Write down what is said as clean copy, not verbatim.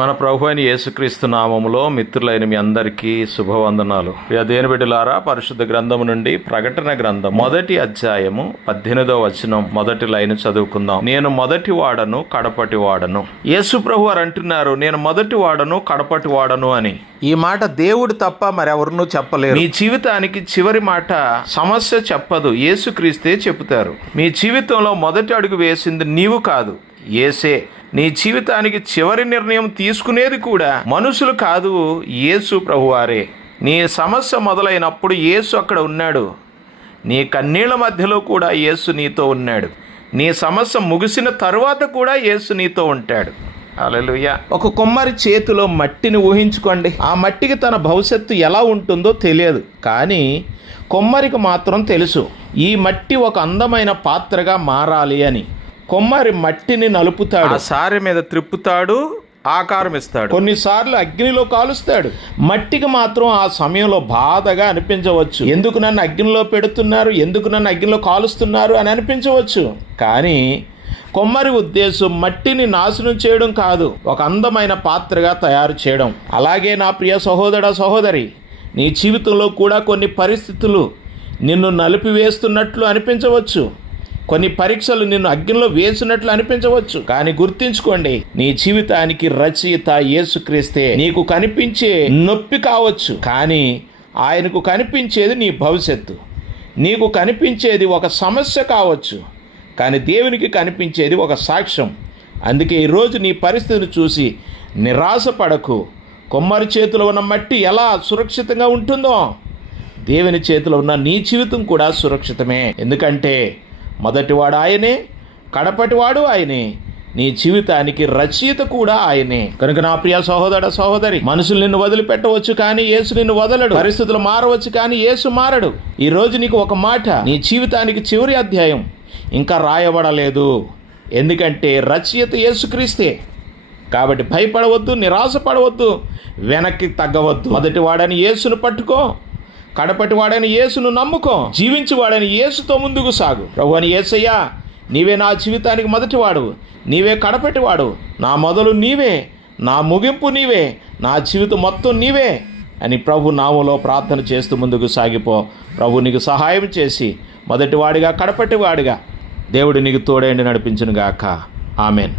మన ప్రభు అయిన యేసుక్రీస్తు నామములో మిత్రులైన మీ అందరికీ శుభవందనాలు. దేని బిడ్డలారా, పరిశుద్ధ గ్రంథము నుండి ప్రకటన గ్రంథం 1వ అధ్యాయము 18వ వచనం మొదటి లైన్ చదువుకుందాం. నేను మొదటి వాడను, కడపటి వాడను. యేసు ప్రభు వారు అంటున్నారు, నేను మొదటి వాడను, కడపటి వాడను అని. ఈ మాట దేవుడు తప్ప మరెవరునూ చెప్పలేరు. మీ జీవితానికి చివరి మాట సమస్య చెప్పదు, యేసుక్రీస్తే చెబుతారు. మీ జీవితంలో మొదటి అడుగు వేసింది నీవు కాదు, యేసే. నీ జీవితానికి చివరి నిర్ణయం తీసుకునేది కూడా మనుషులు కాదు, యేసు ప్రభువారే. నీ సమస్య మొదలైనప్పుడు యేసు అక్కడ ఉన్నాడు. నీ కన్నీళ్ల మధ్యలో కూడా యేసు నీతో ఉన్నాడు. నీ సమస్య ముగిసిన తరువాత కూడా యేసు నీతో ఉంటాడు. హల్లెలూయా. ఒక కుమ్మరి చేతిలో మట్టిని ఊహించుకోండి. ఆ మట్టికి తన భవిష్యత్తు ఎలా ఉంటుందో తెలియదు, కానీ కుమ్మరికి మాత్రం తెలుసు ఈ మట్టి ఒక అందమైన పాత్రగా మారాలి అని. కొమ్మరి మట్టిని నలుపుతాడు, ఆ సారె మీద త్రిప్పుతాడు, ఆకారం ఇస్తాడు. కొన్నిసార్లు అగ్నిలో కాలుస్తాడు. మట్టికి మాత్రం ఆ సమయంలో బాధగా అనిపించవచ్చు. ఎందుకు నన్ను అగ్నిలో పెడుతున్నారు, ఎందుకు నన్ను అగ్నిలో కాలుస్తున్నారు అని అనిపించవచ్చు. కానీ కొమ్మరి ఉద్దేశం మట్టిని నాశనం చేయడం కాదు, ఒక అందమైన పాత్రగా తయారు చేయడం. అలాగే నా ప్రియ సహోదర సహోదరి, నీ జీవితంలో కూడా కొన్ని పరిస్థితులు నిన్ను నలిపివేస్తున్నట్లు అనిపించవచ్చు. కొన్ని పరీక్షలు నిన్ను అగ్నిలో వేసినట్లు అనిపించవచ్చు. కానీ గుర్తించుకోండి, నీ జీవితానికి రచయిత యేసుక్రీస్తే. నీకు కనిపించే నొప్పి కావచ్చు, కానీ ఆయనకు కనిపించేది నీ భవిష్యత్తు. నీకు కనిపించేది ఒక సమస్య కావచ్చు, కానీ దేవునికి కనిపించేది ఒక సాక్ష్యం. అందుకే ఈరోజు నీ పరిస్థితిని చూసి నిరాశపడకు. కొమ్మరి చేతిలో ఉన్న మట్టి ఎలా సురక్షితంగా ఉంటుందో, దేవుని చేతిలో ఉన్న నీ జీవితం కూడా సురక్షితమే. ఎందుకంటే మొదటివాడు ఆయనే, కడపటివాడు ఆయనే, నీ జీవితానికి రచయిత కూడా ఆయనే. కనుక నా ప్రియ సహోదర సహోదరి, మనుషులు నిన్ను వదిలిపెట్టవచ్చు, కానీ యేసు నిన్ను వదలడు. పరిస్థితులు మారవచ్చు, కానీ యేసు మారడు. ఈ రోజు నీకు ఒక మాట, నీ జీవితానికి చివరి అధ్యాయం ఇంకా రాయబడలేదు. ఎందుకంటే రచయిత యేసుక్రీస్తే. కాబట్టి భయపడవద్దు, నిరాశపడవద్దు, వెనక్కి తగ్గవద్దు. మొదటివాడని యేసును పట్టుకో, కడపటివాడని యేసును నమ్ముకో, జీవించువాడని యేసుతో ముందుకు సాగు. ప్రభు అని యేసయ్యా, నీవే నా జీవితానికి మొదటివాడు, నీవే కడపటివాడు. నా మొదలు నీవే, నా ముగింపు నీవే, నా జీవితం మొత్తం నీవే అని ప్రభు నామములో ప్రార్థన చేస్తూ ముందుకు సాగిపో. ప్రభు నీకు సహాయం చేసి మొదటివాడిగా, కడపటివాడిగా దేవుడు నీకు తోడైండి నడిపించును గాక. ఆమెన్.